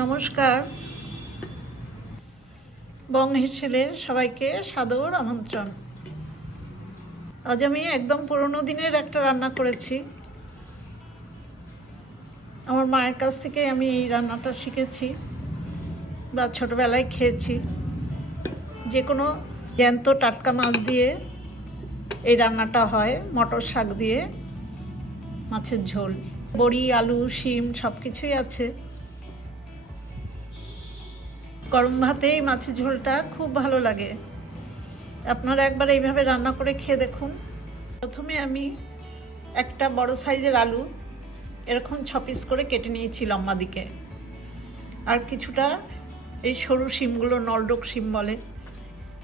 নমস্কার। বং হেসেলের সবাইকে সাদর আমন্ত্রণ। আজ আমি একদম পুরনো দিনের একটা রান্না করেছি। আমার মায়ের কাছ থেকে আমি এই রান্নাটা শিখেছি বা ছোটোবেলায় খেয়েছি। যে কোনো জ্যান্ত টাটকা মাছ দিয়ে এই রান্নাটা হয়, মটর শাক দিয়ে, মাছের ঝোল। বড়ি, আলু, শিম সব কিছুই আছে। গরম ভাতে এই মাছের ঝোলটা খুব ভালো লাগে। আপনারা একবার এইভাবে রান্না করে খেয়ে দেখুন। প্রথমে আমি একটা বড় সাইজের আলু এরকম ছ পিস করে কেটে নিয়েছি লম্বা দিকে। আর কিছুটা এই সরু শিমগুলো নলডোক শিম বলে,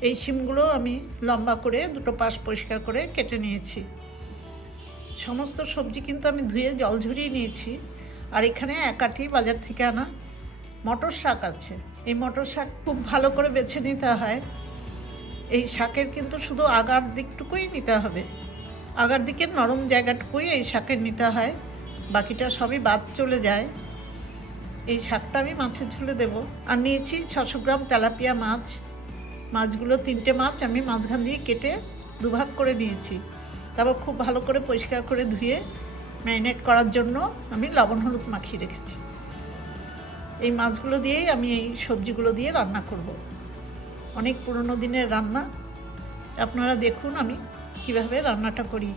এই শিমগুলো আমি লম্বা করে দুটো পাশ পরিষ্কার করে কেটে নিয়েছি। সমস্ত সবজি কিন্তু আমি ধুয়ে জল ঝরিয়ে নিয়েছি। আর এখানে একাটি বাজার থেকে আনা মটর শাক আছে। এই মটর শাক খুব ভালো করে বেছে নিতে হয়। এই শাকের কিন্তু শুধু আগার দিকটুকুই নিতে হবে। আগার দিকের নরম জায়গাটুকুই এই শাকের নিতে হয়। বাকিটা সবই বাদ চলে যায়। এই শাকটা আমি মাছের ঝুলে দেব। আর নিয়েছি ছশো গ্রাম তেলাপিয়া মাছ। মাছগুলো তিনটে মাছ আমি মাঝখান দিয়ে কেটে দুভাগ করে নিয়েছি। তারপর খুব ভালো করে পরিষ্কার করে ধুয়ে ম্যারিনেট করার জন্য আমি লবণ হলুদ মাখিয়ে রেখেছি। এই মাছগুলো দিয়েই আমি এই সবজিগুলো দিয়ে রান্না করব। অনেক পুরনো দিনের রান্না। আপনারা দেখুন আমি কীভাবে রান্নাটা করি।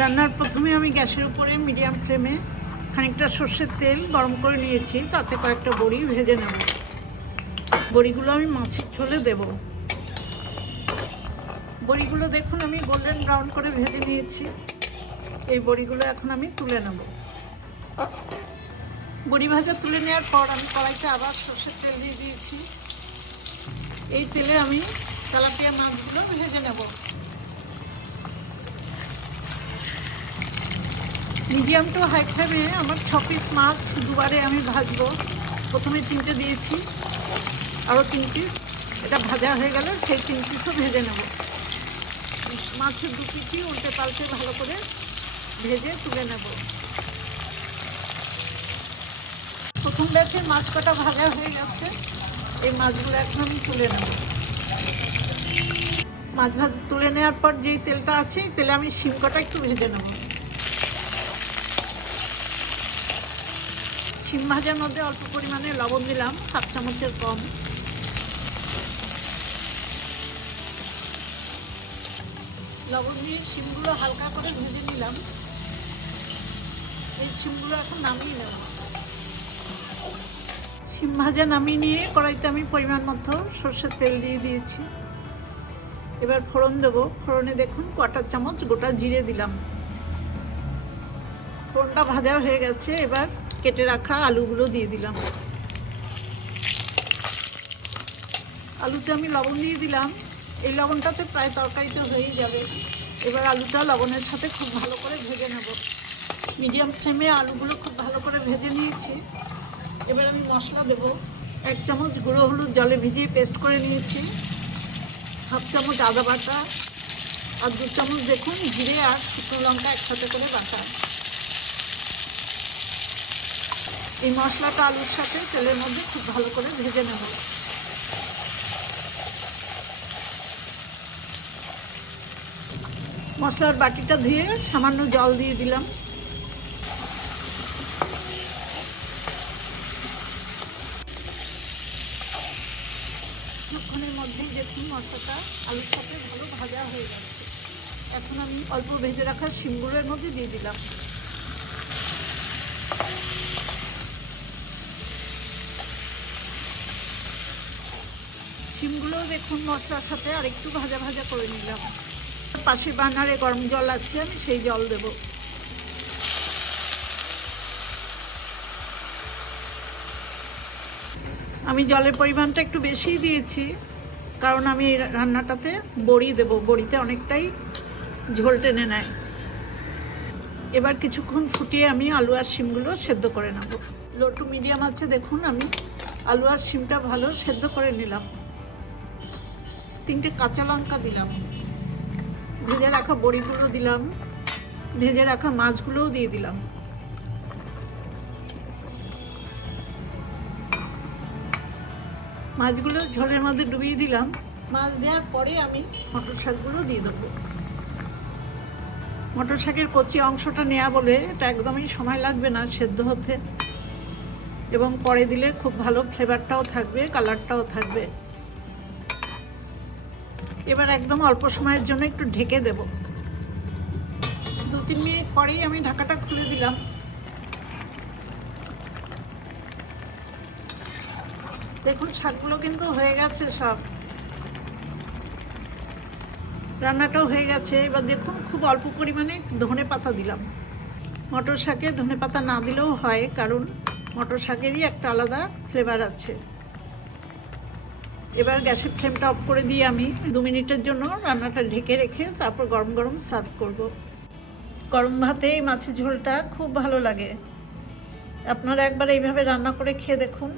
রান্নার প্রথমে আমি গ্যাসের উপরে মিডিয়াম ফ্লেমে খানিকটা সর্ষের তেল গরম করে নিয়েছি, তাতে কয়েকটা বড়ি ভেজে নেব। বড়িগুলো আমি মাছের ঝোলে দেব। বড়িগুলো দেখুন আমি গোল্ডেন ব্রাউন করে ভেজে নিয়েছি। এই বড়িগুলো এখন আমি তুলে নেব। বড়ি ভাজা তুলে নেওয়ার পর আমি কড়াইতে আবার সর্ষের তেল দিয়ে দিয়েছি। এই তেলে আমি তেলাপিয়া মাছগুলো ভেজে নেব। মিডিয়াম টু হাই ফ্লেমে আমার ছ পিস মাছ দুবারে আমি ভাজবো। প্রথমে তিনটে দিয়েছি, আরও তিন পিস। এটা ভাজা হয়ে গেলে সেই তিন পিসও ভেজে নেব। মাছের দু পিসই উল্টে পাল্টে ভালো করে ভেজে তুলে নেব। প্রথম ব্যাচে মাছ কটা ভাজা হয়ে গেছে। এই মাছগুলো এখন আমি তুলে নেব। মাছ ভাজ, তুলে নেওয়ার পর যেই তেলটা আছে তেলে আমি শিম কটা একটু ভেজে নেব। শিম ভাজার মধ্যে অল্প পরিমাণে লবণ দিলাম, হাফ চামচের কম। লবণ দিয়ে শিমগুলো হালকা করে ভেজে নিলাম। এই শিমগুলো এখন নামিয়ে নেব। শিম ভাজা নামিয়ে নিয়ে কড়াইতে আমি পরিমাণ মতো সর্ষের তেল দিয়ে দিয়েছি। এবার ফোড়ন দেবো। ফোড়নে দেখুন কটার চামচ গোটা জিরে দিলাম। ফোড়নটা ভাজা হয়ে গেছে, এবার কেটে রাখা আলুগুলো দিয়ে দিলাম। আলুতে আমি লবণ দিয়ে দিলাম। এই লবণটাতে প্রায় তরকারিতে হয়েই যাবে। এবার আলুটা লবণের সাথে খুব ভালো করে ভেজে নেব। মিডিয়াম ফ্লেমে আলুগুলো খুব ভালো করে ভেজে নিয়েছি। এবার আমি মশলা দেব। এক চামচ গুঁড়ো হলুদ জলে ভিজিয়ে পেস্ট করে নিয়েছি। হাফ চামচ আদা বাটা আর দু চামচ দেখুন জিরে আর শুকনো লঙ্কা একসাথে করে বাটা। এই মশলাটা আলুর সাথে তেলের মধ্যে খুব ভালো করে ভেজে নেব। মশলার বাটিটা ধুয়ে সামান্য জল দিয়ে দিলাম। দেখুন মশলাটা, আলুর সাথে ভালো ভাজা হয়ে যাচ্ছে এখন আমি অল্প ভেজে রাখা শিমগুলোর মধ্যে দিয়ে দিলাম। শিমগুলো দেখুন মশলার সাথে আর একটু ভাজা ভাজা করে নিলাম। পাশে বানারে গরম জল আছে, আমি সেই জল দেব। আমি জলের পরিমাণটা একটু বেশিই দিয়েছি। কারণ আমি এই রান্নাটাতে বড়ি দেব, বড়িতে অনেকটাই ঝোল টেনে নেয়। এবার কিছুক্ষণ ফুটিয়ে আমি আলু আর শিমগুলো সেদ্ধ করে নেব। লো টু মিডিয়াম আছে, দেখুন আমি আলু আর শিমটা ভালো সেদ্ধ করে নিলাম। তিনটে কাঁচা লঙ্কা দিলাম। ভেজে রাখা বড়িগুলো দিলাম। ভেজে রাখা মাছগুলোও দিয়ে দিলাম। মাছগুলো ঝোলের মধ্যে ডুবিয়ে দিলাম। মাছ দেওয়ার পরে আমি মটর শাকগুলো দিয়ে দেবো। মটর শাকের কচি অংশটা নেওয়া বলে এটা একদমই সময় লাগবে না সেদ্ধ হতে। এবং পরে দিলে খুব ভালো ফ্লেভারটাও থাকবে, কালারটাও থাকবে। এবার একদম অল্প সময়ের জন্য একটু ঢেকে দেব। দু তিন মিনিট পরেই আমি ঢাকাটা খুলে দিলাম। দেখুন, শাকগুলো কিন্তু হয়ে গেছে সব। রান্নাটাও হয়ে গেছে। এবার দেখুন, খুব অল্প পরিমাণে ধনে পাতা দিলাম। মটর শাকে ধনে পাতা না দিলেও হয়, কারণ মটর শাকেরই একটা আলাদা ফ্লেভার আছে। এবার গ্যাসের ফ্লেমটা অফ করে দিয়ে আমি দু মিনিটের জন্য রান্নাটা ঢেকে রেখে তারপর গরম গরম সার্ভ করব। গরম ভাতে এই মাছের ঝোলটা খুব ভালো লাগে। আপনারা একবার এইভাবে রান্না করে খেয়ে দেখুন।